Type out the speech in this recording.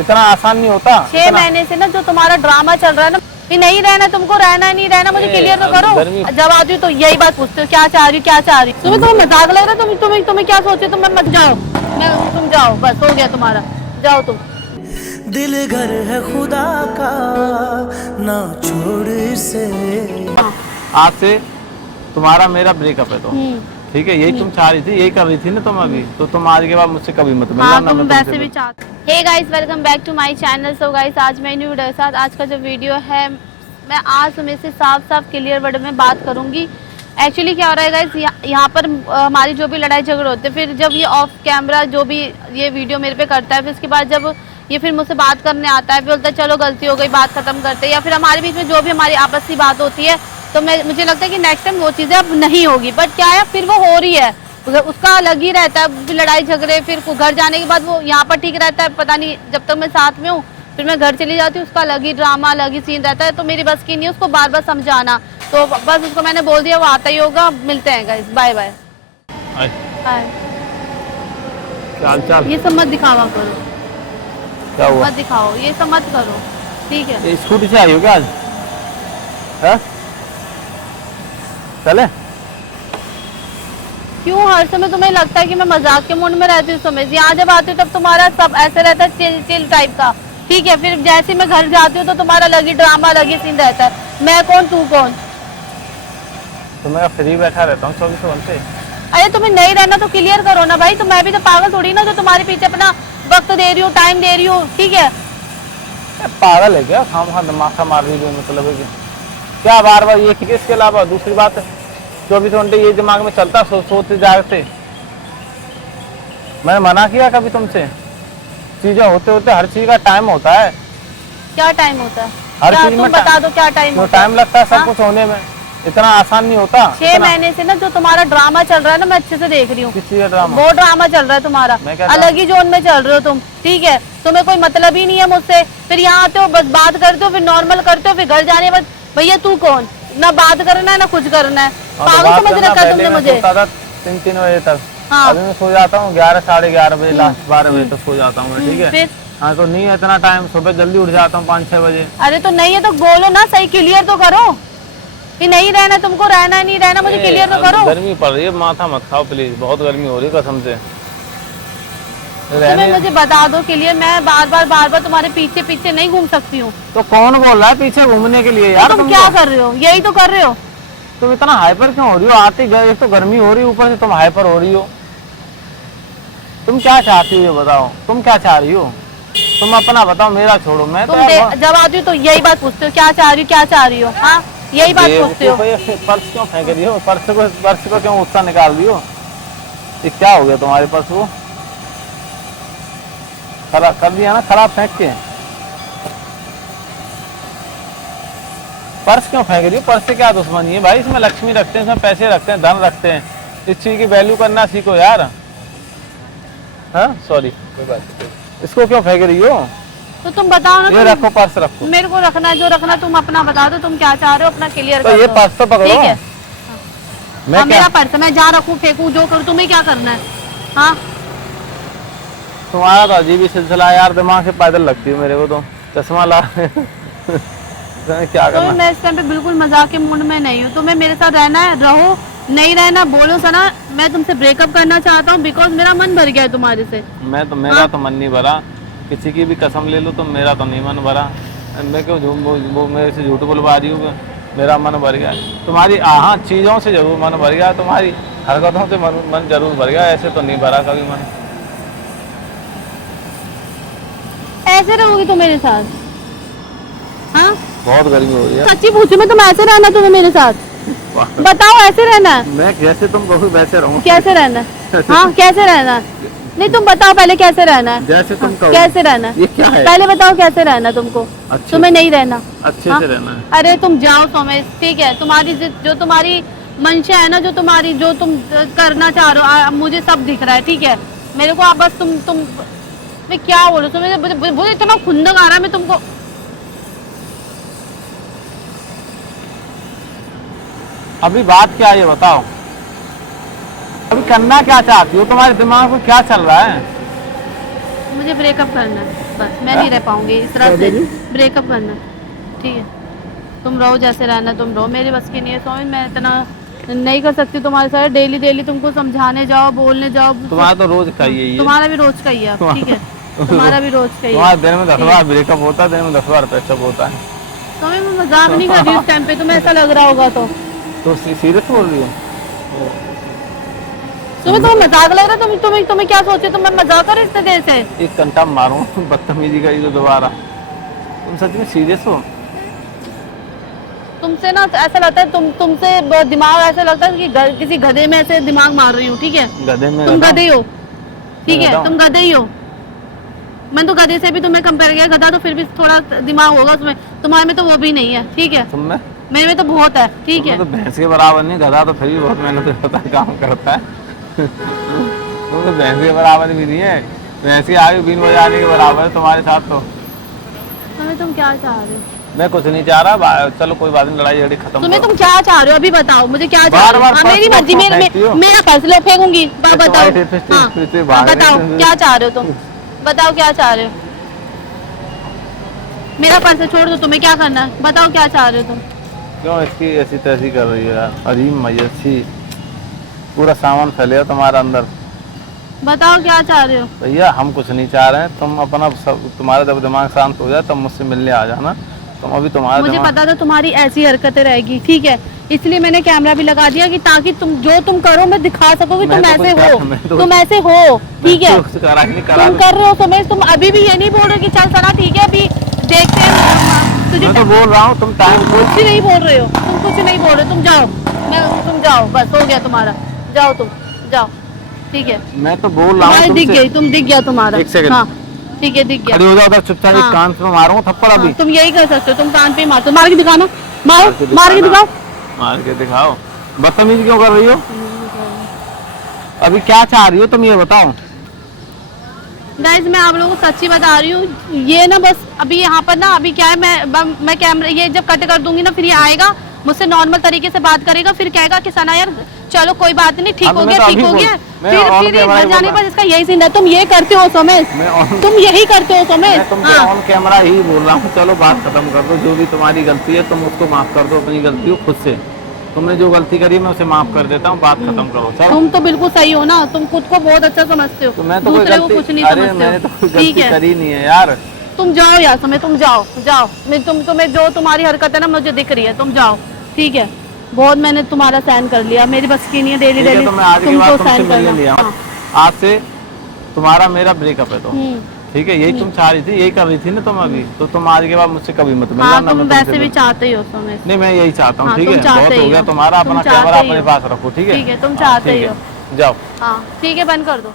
इतना आसान नहीं होता। 6 महीने से ना जो तुम्हारा ड्रामा चल रहा है ना, कि नहीं रहना तुमको, रहना है नहीं रहना, मुझे क्लियर तो करो। जब आती हूँ तो यही बात पूछते हो, क्या चाह रही हो, क्या चाह रही हो। तुम्हें मजाक लग रहा है, तुम्हें क्या सोचे, तुम मत जाओ, तुम जाओ, बस हो गया तुम्हारा, जाओ तुम। दिल घर है खुदा का, ना छोड़ इसे। आज से तुम्हारा मेरा ब्रेकअप है तो ठीक है, यही तुम चाह रही थी, यही कर रही थी ना तुम अभी, तो तुम आज के बाद मुझसे कभी मत मिलना। हाँ, तुम वैसे भी चाहते। Hey guys, welcome back to my channel. So guys, आज मैं न्यू वीडियो के साथ, आज का जो वीडियो है, मैं आज तुम्हें से साफ क्लियर वर्ड में बात करूंगी। एक्चुअली क्या हो रहा है गाइस, यहाँ पर हमारी जो भी लड़ाई झगड़े होते हैं, फिर जब ये ऑफ कैमरा जो भी ये वीडियो मेरे पे करता है, फिर उसके बाद जब ये फिर मुझसे बात करने आता है, फिर बोलता है चलो गलती हो गई, बात खत्म करते हैं, या फिर हमारे बीच में जो भी हमारी आपस की बात होती है, तो मुझे लगता है कि नेक्स्ट टाइम वो चीज़ें अब नहीं होगी। बट क्या है, फिर वो हो रही है, उसका अलग ही रहता है, लड़ाई झगड़े, फिर घर जाने के बाद वो यहाँ पर ठीक रहता है, पता नहीं जब तक मैं साथ में हूँ, फिर मैं घर चली जाती हूँ, उसका अलग ही ड्रामा, अलग ही सीन रहता है। तो मेरी बस की नहीं है उसको बार बार समझाना, तो बस उसको मैंने बोल दिया, वो आता ही होगा। मिलते हैं गाइस, बाय बाय बाय। ये सब मत दिखावा करो, क्या हुआ? मत दिखाओ, ये सब मत करो, ठीक है। स्कूटी से आई हो क्या आज? चले? क्यों हर समय तुम्हें लगता है कि मैं मजाक के मूड में रहती हूँ? समय यहाँ जब आती हूँ तब तुम्हारा सब ऐसे रहता है, चिल टाइप का, ठीक है। फिर जैसे मैं घर जाती हूँ तो तुम्हारा अलग ही ड्रामा, अलग ही सीन रहता है। मैं कौन, तू कौन? तो मैं फ्री बैठा रहता हूँ 24 घंटे। अरे तुम्हें नहीं रहना तो क्लियर करो ना भाई, तो मैं भी तो पागल थोड़ी ना जो तुम्हारे पीछे अपना वक्त दे रही हूँ, टाइम दे रही हूँ, ठीक है। पागल है क्या? खामखा दिमाग मार रही है, मतलब है क्या बार बार ये? इसके अलावा दूसरी बात, 24 घंटे ये दिमाग में चलता, सोते जागते। मैंने मना किया कभी तुमसे? चीजें होते होते हर चीज का टाइम होता है। क्या टाइम होता है? हर चीज में बता दो क्या टाइम होता है? टाइम लगता है सब कुछ होने में, इतना आसान नहीं होता। 6 महीने से ना जो तुम्हारा ड्रामा चल रहा है ना, मैं अच्छे से देख रही हूँ। किस चीज का ड्रामा? वो ड्रामा चल रहा है तुम्हारा, अलग ही जोन में चल रहे हो तुम, ठीक है। तुम्हें कोई मतलब ही नहीं है मुझसे, फिर यहाँ आते हो, बस बात करते हो, फिर नॉर्मल करते हो, फिर घर जाने बाद भैया तू कौन? ना बात करना है ना कुछ करना है, पागल समझ रखा है तुमने मुझे। 3 बजे तक, हाँ। अभी मैं सो जाता हूँ 11 साढ़े 11 बजे, लास्ट 12 बजे तक सो जाता हूँ, ठीक है। फिर हाँ, तो नहीं है इतना टाइम, सुबह जल्दी उठ जाता हूँ 5-6 बजे। अरे तो नहीं है तो बोलो ना, सही क्लियर तो करो कि नहीं रहना तुमको, रहना है नहीं रहना, मुझे क्लियर तो करो। गर्मी पड़ रही है, माथा मत खाओ प्लीज, बहुत गर्मी हो रही है कसम से। तुम्हें मुझे बता दो क्लियर, मैं बार बार तुम्हारे पीछे पीछे नहीं घूम सकती हूँ। तो कौन बोल रहा है पीछे घूमने के लिए यार? तुम क्या कर रहे हो? यही तो कर रहे हो। तुम इतना हाइपर क्यों हो रही हो? आते गए तो गर्मी हो रही है, ऊपर से तुम हाइपर हो रही हो। तुम क्या चाहती हो ये बताओ, तुम क्या चाह रही हो? तुम अपना बताओ, मेरा छोड़ो। मैं तो जब आती हूँ तो यही बात पूछते हो, क्या चाह रही हो, क्या चाह रही हो? हाँ, यही बात पूछते हो। पर्स क्यों फेंक रही हो? पर्स को क्यों उत्साह निकाल रही हो? ये क्या हो गया तुम्हारे पर्स? वो खराब कर दिया ना, खराब फेंक के। पर्स क्यों फेंक रही हो? पर्स से क्या दुश्मनी है भाई? इसमें लक्ष्मी रखते हैं, इसमें पैसे रखते हैं, धन रखते हैं। इस चीज की वैल्यू करना सीखो यार। हाँ सॉरी, कोई बात नहीं। इसको क्यों फेंक रही हो? तो तुम बताओ ना। ये रखो, पर्स रखो। मेरे को रखना है जो रखना, तुम अपना बता दो, तुम क्या चाह रहे हो, अपना क्लियर तो ये पर्स तो पकड़ो, ठीक है। मैं मेरा पर्स, मैं जहाँ रखूँ फेंकूँ, जो करूँ, तुम्हें क्या करना है? हाँ, तुम्हारा तो अजीब ही सिलसिला यार, दिमाग से पैदल लगती है मेरे को तो। चश्मा ला क्या करना? मैं इस टाइम पे बिल्कुल मजाक के मूड में नहीं हूँ। तुम्हें मेरे साथ रहना है रहो, नहीं रहना बोलो सना। मैं तुमसे ब्रेकअप करना चाहता हूँ, बिकॉज मेरा मन भर गया है तुम्हारे से। मेरा तो मन नहीं भरा, किसी की भी कसम ले लो तो मेरा तो नहीं मन भरा। मैं क्यों मेरे से झूठ बुलवा रही हूँ? मेरा मन भर गया तुम्हारी, हाँ चीज़ों से जरूर मन भर गया, तुम्हारी हरकतों से मन जरूर भर गया, ऐसे तो नहीं भरा कभी मन। ऐसे रहोगी तुम मेरे साथ? हाँ, बहुत गर्मी हो रही है। सच्ची पूछू मैं, तुम ऐसे रहना तुम्हें मेरे साथ? बताओ, ऐसे रहना है? मैं जैसे तुम कहो वैसे रहूं। कैसे रहना है? हाँ, कैसे रहना है? नहीं तुम बताओ पहले कैसे रहना है? जैसे तुम कहो। कैसे रहना है? ये क्या है? पहले बताओ कैसे रहना तुमको। तुम्हें नहीं रहना, अच्छे से रहना है। अरे तुम जाओ सोमेश, ठीक है। तुम्हारी जो तुम्हारी मंशा है ना, जो तुम करना चाह रहे हो, मुझे सब दिख रहा है, ठीक है। मेरे को आप बस तुम मैं क्या बोलूं तुम्हें, मुझे इतना खुंदक आ रहा है। मैं तुमको अभी बात क्या है ये बताओ? अभी करना क्या चाहती हो? तुम्हारे दिमाग में क्या चल रहा है? मुझे ब्रेकअप करना है। बस मैं नहीं रह पाऊंगी इस तरह से। ब्रेकअप करना, ठीक है? तुम रहो जैसे रहना तुम रहो, मेरी बस की नहीं है सोमित, मैं इतना नहीं कर सकती तुम्हारे साथ। डेली डेली तुमको समझाने जाओ, बोलने जाओ। तुम्हारा तो रोज का ही है ये। तुम्हारा भी रोज का ही है, ठीक है? तुम्हारा भी रोज का ही है। तुम्हारा दिन में 10 बार ब्रेकअप होता है, दिन में 10 बार पैचअप होता है। सोमित मैं मजाक नहीं कर रही उस टाइम पे, तुम्हें ऐसा लग रहा होगा तो सीरियस बोल रही हो? तुम्हें मजाक लग रहा है? तुम्हें क्या सोचे तुम, मैं मजाक कर इस तरह से? एक घंटा मारूं बदतमीजी करी तो दोबारा। तुम सच में सीरियस हो? तुमसे ना ऐसा लगता है, तुमसे दिमाग ऐसा लगता है कि किसी गधे में ऐसे दिमाग मार रही हूँ, ठीक है? गधे में तुम गधे हो, ठीक है? गधा हूँ। तुम गधे ही हो। मैं तो गधे से भी तुम्हें कंपेयर किया, गधा तो फिर भी थोड़ा दिमाग होगा उसमें, तुम्हारे में तो वो भी नहीं है, ठीक है? तुम में मेरे में तो बहुत है, ठीक है? तो भैंस के बराबर नहीं, गधा तो फिर भी बहुत मेहनत करता है, काम करता है। तुम तो भैंस के बराबर भी नहीं है, भैंस की आगे बीन बजाने के बराबर है तुम्हारे साथ तो। तुम क्या चाह रहे हो? मैं कुछ नहीं चाह रहा, चलो कोई बात नहीं, लड़ाई झगड़ी खत्म तुम्हें करो। तुम क्या चाह रहे हो अभी बताओ मुझे, क्या चाह बार रहे बार हो? हाँ, मेरी पर्स मर्जी, क्यों फेंकती हो? मेरा पर्स लो फेंकूंगी, बताओ। तुम्हारी लिपस्टिक हाँ, फिर से हाँ, भाग रही बताओ है। क्या चाह रहे हो तुम, बताओ क्या चाह रहे हो? मेरा पर्स छोड़ दो, तुम्हें क्या करना है बताओ, क्या चाह रहे हो तुम? क्यों इसकी ऐसी तैसी कर रही है यार? अजीब मजसी, पूरा सामान फैलेगा तुम्हारा अंदर। बताओ क्या चाह रहे हो? भैया हम कुछ नहीं चाह रहे हैं, तुम अपना तुम्हारा जब दिमाग शांत हो जाए तब मुझसे मिलने आ जाना। तुम अभी तुम्हारा मुझे दिमाग... पता था तुम्हारी ऐसी हरकतें रहेगी, ठीक है? इसलिए मैंने कैमरा भी लगा दिया कि ताकि तुम करो मैं दिखा सकूं कि मैं तुम तो ऐसे कुछ हो, मैं तो तुम ऐसे हो, ठीक है? कुछ करा ही नहीं, करा तुम लो। कर रहे हो सुमेश, तुम अभी भी ये नहीं बोल रहे कि चल चला ठीक है अभी देखते हैं तुझे। मैं तो बोल रहा हूँ तुम टाइम कुछ नहीं बोल रहे हो, तुम कुछ नहीं बोल रहे, तुम जाओ, बस हो गया तुम्हारा, जाओ तुम जाओ, ठीक है? मैं तो बोल रहा हूँ दिख गई, तुम दिख गया तुम्हारा। एक सेकंड। हाँ ठीक है, दिख गया। खड़ी हो जाओ उधर चुपचाप, एक हाँ। कान पे मारूंगा थप्पड़ अभी। हाँ, तुम यही कर सकते हो, तुम कान पे मार के दिखाना, मार के दिखाओ। मार के दिखाओ, बदतमीजी क्यों कर रही हो? अभी क्या चाह रही हो तुम ये बताओ? गाइस मैं आप लोगों को सच्ची बता रही हूँ, ये ना बस अभी यहाँ पर ना अभी क्या है, मैं कैमरा ये जब कट कर दूंगी ना फिर ये आएगा मुझसे नॉर्मल तरीके से बात करेगा, फिर कहेगा कि सना यार चलो कोई बात नहीं, ठीक हो गया, ठीक हो गया। फिर घर जाने पर इसका यही सीन है, तुम ये करते हो सोमेश, तुम यही करते हो सोमेश। मैं ऑन कैमरा ही बोल रहा हूँ, चलो बात खत्म कर दो, जो भी तुम्हारी गलती है तुम उसको माफ कर दो, अपनी गलती हो खुद से। तुमने जो गलती करी मैं उसे माफ कर देता हूँ, बात खत्म करो सर। तुम तो बिल्कुल सही हो ना, तुम खुद को बहुत अच्छा समझते हो, तो मैं तो दूसरे को कुछ नहीं अरे मैंने तो कोई समझते हो, ठीक गलती है? करी नहीं है यार। तुम जाओ यार समय, तुम जाओ, तुम्हें जो तुम्हारी हरकत है ना मुझे दिख रही है, तुम जाओ, ठीक है? बहुत मैंने तुम्हारा सहन कर लिया, मेरी बस की नहीं है डेली डेली तो मैं आज के बाद तुमको तुमसे सहन मिलने लिया करना। आज से तुम्हारा मेरा ब्रेकअप है तो ठीक है, यही तुम चाह रही थी, यही कर रही थी ना तुम अभी, तो तुम आज के बाद मुझसे कभी मत मिलना। हाँ, ना तुम मैं तुमसे वैसे भी चाहते ही हो समय। नहीं मैं यही चाहता हूँ, हाँ, ठीक तुम है? चाहते बहुत ही हो गया हो। तुम्हारा, तुम अपना चाहते कैमरा ही अपने हो। पास रखो, ठीक है? ठीक है, तुम हाँ, चाहते ठीक ही है। हो। जाओ। हाँ ठीक है, बंद कर दो।